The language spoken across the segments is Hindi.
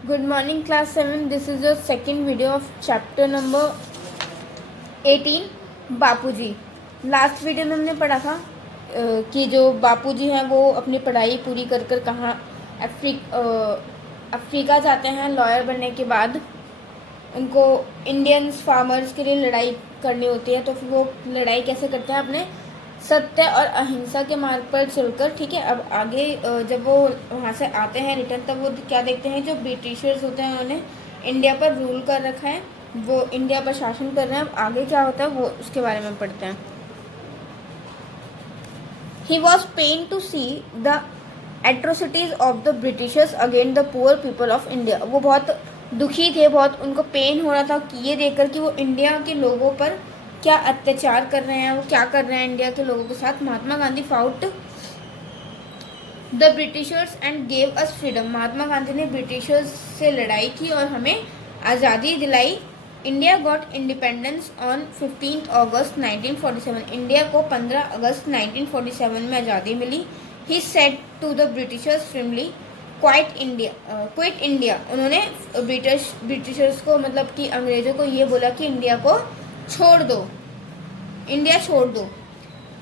Good morning, class 7. This is your second video of chapter number 18, Bapuji. Last video में हमने पढ़ा था कि जो बापूजी हैं वो अपनी पढ़ाई पूरी कर कर कहाँ अफ्रीका जाते हैं। लॉयर बनने के बाद उनको इंडियंस फार्मर्स के लिए लड़ाई करनी होती है, तो फिर वो लड़ाई कैसे करते हैं? अपने सत्य और अहिंसा के मार्ग पर चलकर। ठीक है, अब आगे जब वो वहाँ से आते हैं रिटर्न, तब वो क्या देखते हैं? जो ब्रिटिशर्स होते हैं उन्होंने इंडिया पर रूल कर रखा है, वो इंडिया पर शासन कर रहे हैं। अब आगे क्या होता है वो उसके बारे में पढ़ते हैं। He was pain to see the atrocities of the Britishers against the poor people of India. वो बहुत दुखी थे, बहुत उनको पेन हो रहा था कि ये देखकर कि वो इंडिया के लोगों पर क्या अत्याचार कर रहे हैं, वो क्या कर रहे हैं इंडिया के लोगों के साथ। Mahatma Gandhi fought the Britishers and gave us freedom. Mahatma Gandhi ने ब्रिटिशर्स से लड़ाई की और हमें आज़ादी दिलाई। India got independence on 15 August 1947। India को 15 अगस्त 1947 में आज़ादी मिली। He said to the Britishers firmly quit India. उन्होंने ब्रिटिशर्स को, मतलब कि अंग्रेज़ों को ये बोला कि इंडिया को छोड़ दो, इंडिया छोड़ दो।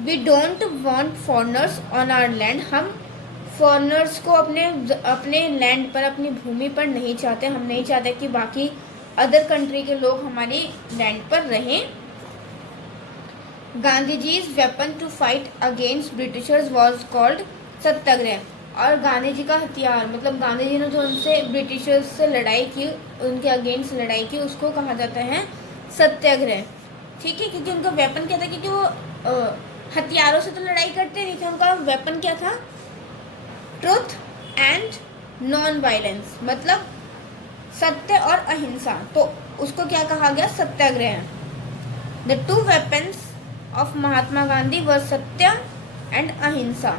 We don't want foreigners on our land. हम फॉरनर्स को अपने लैंड पर, अपनी भूमि पर नहीं चाहते। हम नहीं चाहते कि बाकी अदर कंट्री के लोग हमारी लैंड पर रहें। Gandhi ji's weapon to fight against Britishers was called satyagraha. और गांधी जी का हथियार, मतलब गांधी जी ने जो उनसे ब्रिटिशर्स से लड़ाई की, उनके अगेंस्ट लड़ाई की, उसको कहा जाता है सत्याग्रह। ठीक है, क्योंकि उनका वेपन क्या था? क्योंकि वो हथियारों से तो लड़ाई करते नहीं थे, उनका वेपन क्या था? ट्रुथ एंड नॉन वायलेंस, मतलब सत्य और अहिंसा। तो उसको क्या कहा गया? सत्याग्रह। The two weapons of Mahatma Gandhi वर सत्य एंड अहिंसा।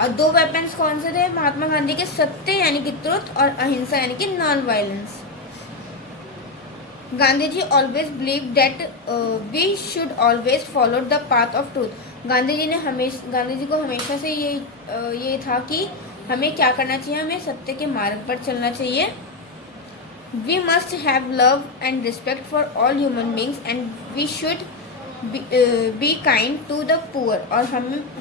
और दो वेपन्स कौन से थे महात्मा गांधी के? सत्य यानी कि ट्रुथ, और अहिंसा यानी कि non violence. Gandhi ji always believe that we should always follow the path of truth. Gandhi ji को हमेशा से ये था कि हमें क्या करना चाहिए? हमें सत्य के मार्ग पर चलना चाहिए। We must have love and respect for all human beings and we should be kind to the poor. और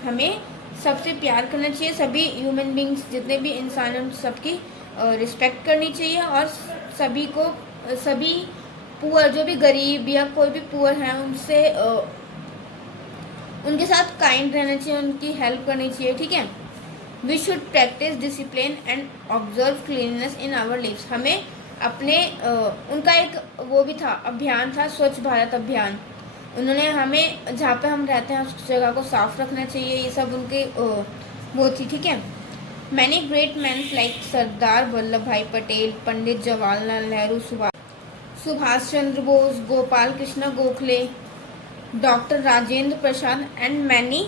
हमें सबसे प्यार करना चाहिए, सभी ह्यूमन बींग्स जितने भी इंसान हैं सबकी रिस्पेक्ट करनी चाहिए, और सभी पुअर, जो भी गरीब या कोई भी पुअर हैं, उनसे उनके साथ काइंड रहना चाहिए, उनकी हेल्प करनी चाहिए। ठीक है। We should practice discipline and observe cleanness in our lives. हमें अपने उनका एक वो भी था, अभियान था, स्वच्छ भारत अभियान। उन्होंने हमें जहाँ पे हम रहते हैं उस जगह को साफ रखना चाहिए, ये सब उनके वो थी। ठीक है। Many great man like Sardar Vallabh bhai Patel, Pandit Jawaharlal Nehru, Subhash Chandra Bose, Gopal Krishna Gokhale, doctor Rajendra Prasad and many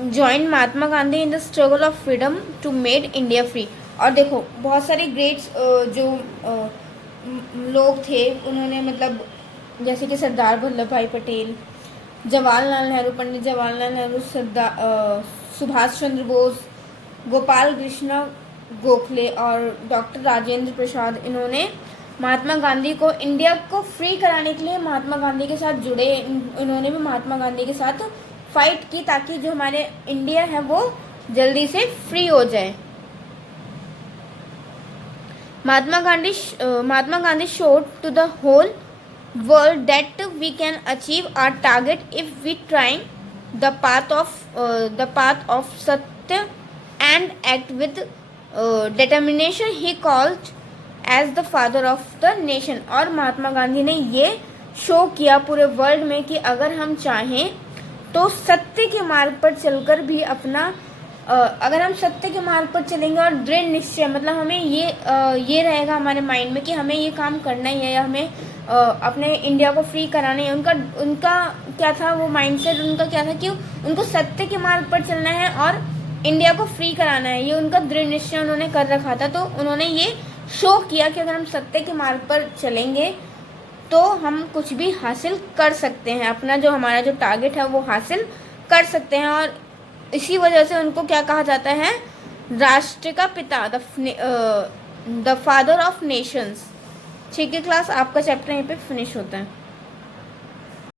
join Mahatma Gandhi in the struggle of freedom to made India free. और देखो बहुत सारे ग्रेट्स जो लोग थे, उन्होंने, मतलब जैसे कि सरदार वल्लभ भाई पटेल, जवाहरलाल नेहरू, पंडित जवाहरलाल नेहरू, सुभाष चंद्र बोस, गोपाल कृष्ण गोखले और डॉक्टर राजेंद्र प्रसाद, इन्होंने महात्मा गांधी को, इंडिया को फ्री कराने के लिए महात्मा गांधी के साथ जुड़े। इन्होंने भी महात्मा गांधी के साथ फाइट की ताकि जो हमारे इंडिया है वो जल्दी से फ्री हो जाए। Mahatma Gandhi showed to the whole world that we can achieve our target if we try the path of satya and act with determination. He called as the father of the nation। और महात्मा गांधी ने ये शो किया पूरे वर्ल्ड में कि अगर हम चाहें तो सत्य के मार्ग पर चलकर भी अगर हम सत्य के मार्ग पर चलेंगे और दृढ़ निश्चय, मतलब हमें ये रहेगा हमारे माइंड में कि हमें ये काम करना ही है, या हमें अपने इंडिया को फ्री कराना है। उनका क्या था? वो माइंडसेट उनका क्या था कि उनको सत्य के मार्ग पर चलना है और इंडिया को फ्री कराना है। ये उनका दृढ़ निश्चय उन्होंने कर रखा था। तो उन्होंने ये शो किया कि अगर हम सत्य के मार्ग पर चलेंगे तो हम कुछ भी हासिल कर सकते हैं, अपना जो हमारा जो टारगेट है वो हासिल कर सकते हैं। और इसी वजह से उनको क्या कहा जाता है? राष्ट्र का पिता, द फादर ऑफ नेशंस। ठीक है क्लास, आपका चैप्टर यहीं पे फिनिश होता है।